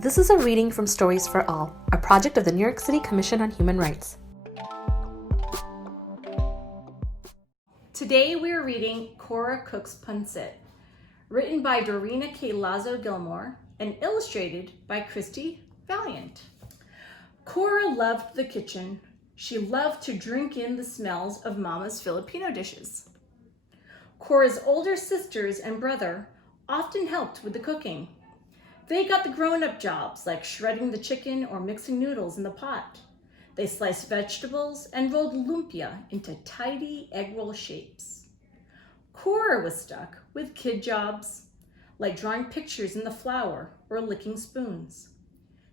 This is a reading from Stories for All, a project of the New York City Commission on Human Rights. Today we are reading Cora Cooks Pancit, written by Dorina K. Lazo Gilmore and illustrated by Christy Valiant. Cora loved the kitchen. She loved to drink in the smells of Mama's Filipino dishes. Cora's older sisters and brother often helped with the cooking. They got the grown-up jobs like shredding the chicken or mixing noodles in the pot. They sliced vegetables and rolled lumpia into tidy egg roll shapes. Cora was stuck with kid jobs, like drawing pictures in the flour or licking spoons.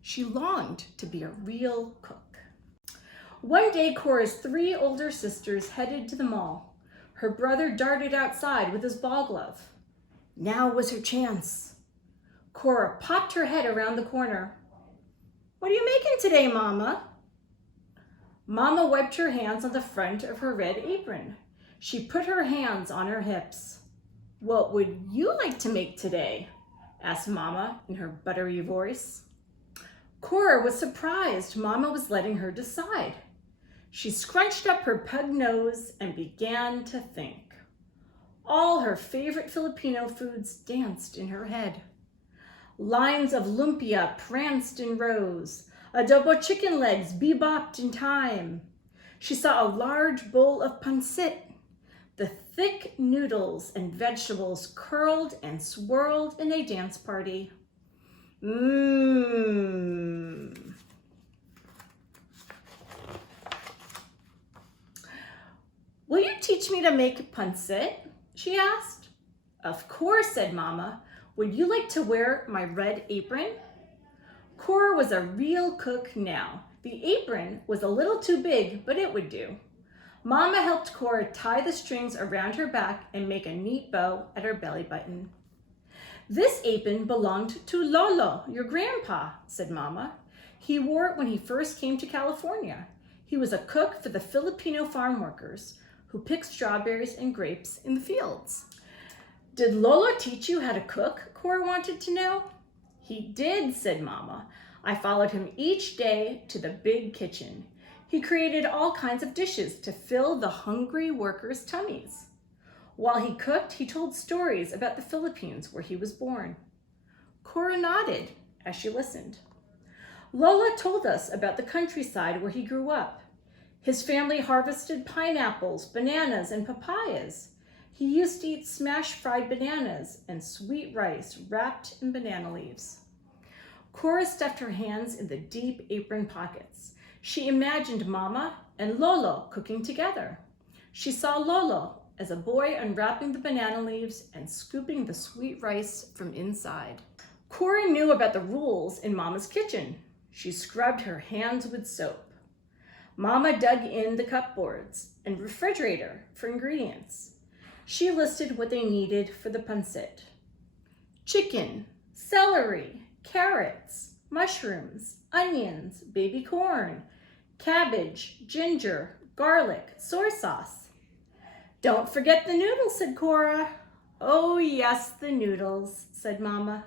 She longed to be a real cook. One day, Cora's 3 older sisters headed to the mall. Her brother darted outside with his ball glove. Now was her chance. Cora popped her head around the corner. "What are you making today, Mama?" Mama wiped her hands on the front of her red apron. She put her hands on her hips. "What would you like to make today?" asked Mama in her buttery voice. Cora was surprised Mama was letting her decide. She scrunched up her pug nose and began to think. All her favorite Filipino foods danced in her head. Lines of lumpia pranced in rows. Adobo chicken legs bebopped in time. She saw a large bowl of pancit. The thick noodles and vegetables curled and swirled in a dance party. Mmm. "Will you teach me to make pancit?" she asked. "Of course," said Mama. "Would you like to wear my red apron?" Cora was a real cook now. The apron was a little too big, but it would do. Mama helped Cora tie the strings around her back and make a neat bow at her belly button. "This apron belonged to Lolo, your grandpa," said Mama. "He wore it when he first came to California. He was a cook for the Filipino farm workers who picked strawberries and grapes in the fields." "Did Lolo teach you how to cook?" Cora wanted to know. "He did," said Mama. "I followed him each day to the big kitchen. He created all kinds of dishes to fill the hungry workers' tummies. While he cooked, he told stories about the Philippines where he was born." Cora nodded as she listened. "Lola told us about the countryside where he grew up. His family harvested pineapples, bananas, and papayas. He used to eat smashed fried bananas and sweet rice wrapped in banana leaves." Cora stuffed her hands in the deep apron pockets. She imagined Mama and Lolo cooking together. She saw Lolo as a boy unwrapping the banana leaves and scooping the sweet rice from inside. Cora knew about the rules in Mama's kitchen. She scrubbed her hands with soap. Mama dug in the cupboards and refrigerator for ingredients. She listed what they needed for the pancit: chicken, celery, carrots, mushrooms, onions, baby corn, cabbage, ginger, garlic, soy sauce. "Don't forget the noodles," said Cora. "Oh yes, the noodles," said Mama.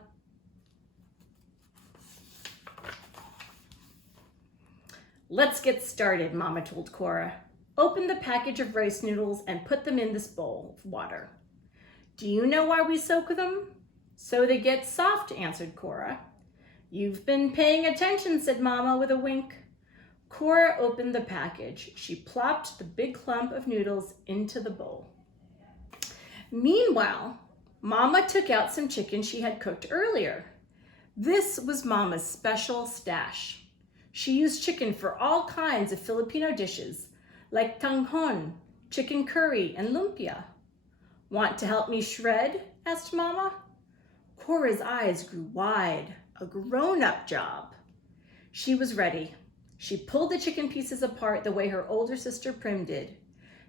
"Let's get started," Mama told Cora. "Open the package of rice noodles and put them in this bowl of water." "Do you know why we soak them?" "So they get soft," answered Cora. "You've been paying attention," said Mama with a wink. Cora opened the package. She plopped the big clump of noodles into the bowl. Meanwhile, Mama took out some chicken she had cooked earlier. This was Mama's special stash. She used chicken for all kinds of Filipino dishes, like tanghon, chicken curry, and lumpia. "Want to help me shred?" asked Mama. Cora's eyes grew wide. A grown-up job. She was ready. She pulled the chicken pieces apart the way her older sister Prim did.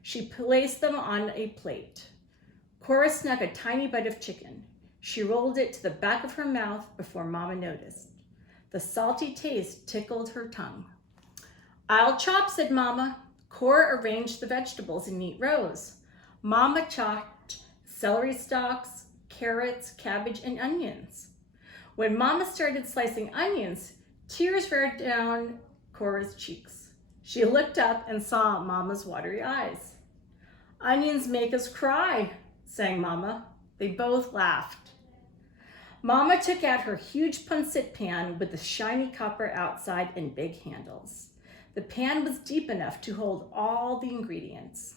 She placed them on a plate. Cora snuck a tiny bite of chicken. She rolled it to the back of her mouth before Mama noticed. The salty taste tickled her tongue. "I'll chop," said Mama. Cora arranged the vegetables in neat rows. Mama chopped celery stalks, carrots, cabbage, and onions. When Mama started slicing onions, tears ran down Cora's cheeks. She looked up and saw Mama's watery eyes. "Onions make us cry," sang Mama. They both laughed. Mama took out her huge pancit pan with the shiny copper outside and big handles. The pan was deep enough to hold all the ingredients.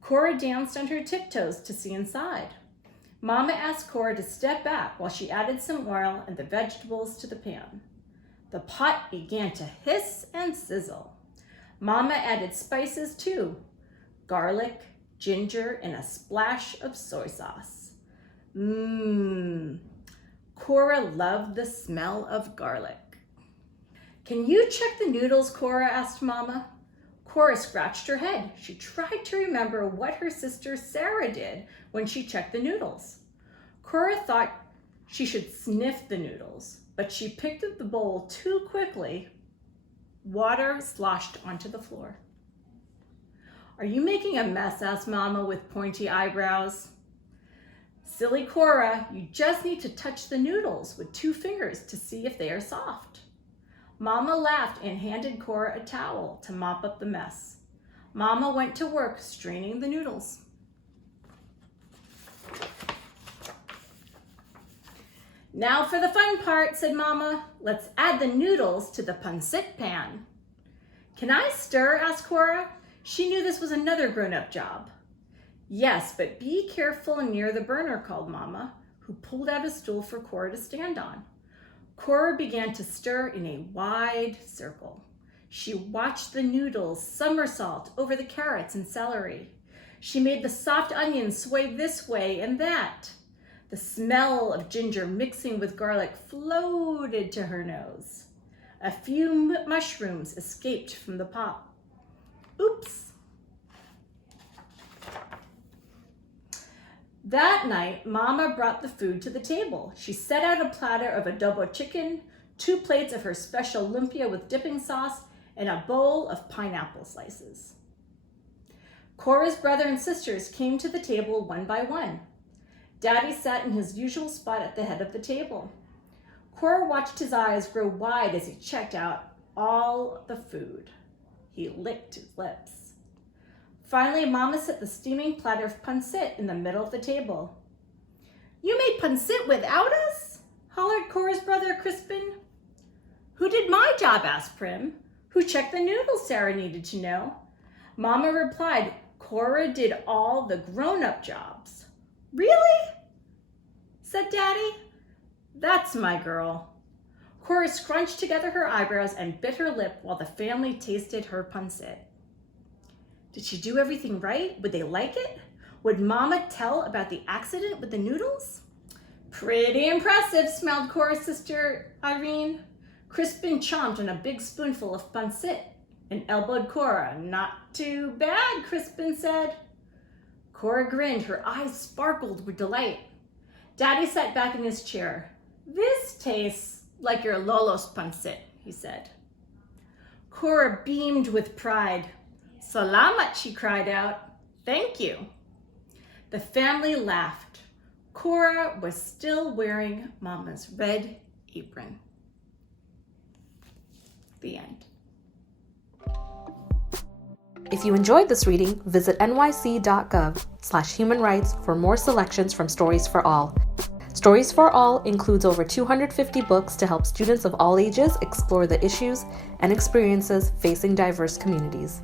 Cora danced on her tiptoes to see inside. Mama asked Cora to step back while she added some oil and the vegetables to the pan. The pot began to hiss and sizzle. Mama added spices too: garlic, ginger, and a splash of soy sauce. Cora loved the smell of garlic. "Can you check the noodles, Cora?" asked Mama. Cora scratched her head. She tried to remember what her sister Sarah did when she checked the noodles. Cora thought she should sniff the noodles, but she picked up the bowl too quickly. Water sloshed onto the floor. "Are you making a mess?" asked Mama with pointy eyebrows. "Silly Cora, you just need to touch the noodles with 2 fingers to see if they are soft." Mama laughed and handed Cora a towel to mop up the mess. Mama went to work straining the noodles. "Now for the fun part," said Mama. "Let's add the noodles to the pancit pan." "Can I stir?" asked Cora. She knew this was another grown-up job. "Yes, but be careful near the burner," called Mama, who pulled out a stool for Cora to stand on. Cora began to stir in a wide circle. She watched the noodles somersault over the carrots and celery. She made the soft onions sway this way and that. The smell of ginger mixing with garlic floated to her nose. A few mushrooms escaped from the pot. Oops! That night, Mama brought the food to the table. She set out a platter of adobo chicken, 2 plates of her special lumpia with dipping sauce, and a bowl of pineapple slices. Cora's brother and sisters came to the table one by one. Daddy sat in his usual spot at the head of the table. Cora watched his eyes grow wide as he checked out all the food. He licked his lips. Finally, Mama set the steaming platter of pancit in the middle of the table. "You made pancit without us?" hollered Cora's brother Crispin. "Who did my job?" asked Prim. "Who checked the noodles?" Sarah needed to know. Mama replied, "Cora did all the grown-up jobs." "Really?" said Daddy. "That's my girl." Cora scrunched together her eyebrows and bit her lip while the family tasted her pancit. Did she do everything right? Would they like it? Would Mama tell about the accident with the noodles? "Pretty impressive," smiled Cora's sister Irene. Crispin chomped on a big spoonful of pancit and elbowed Cora. "Not too bad," Crispin said. Cora grinned. Her eyes sparkled with delight. Daddy sat back in his chair. "This tastes like your Lolo's pancit," he said. Cora beamed with pride. "Salamat," she cried out. "Thank you." The family laughed. Cora was still wearing Mama's red apron. The end. If you enjoyed this reading, visit nyc.gov/human-rights for more selections from Stories for All. Stories for All includes over 250 books to help students of all ages explore the issues and experiences facing diverse communities.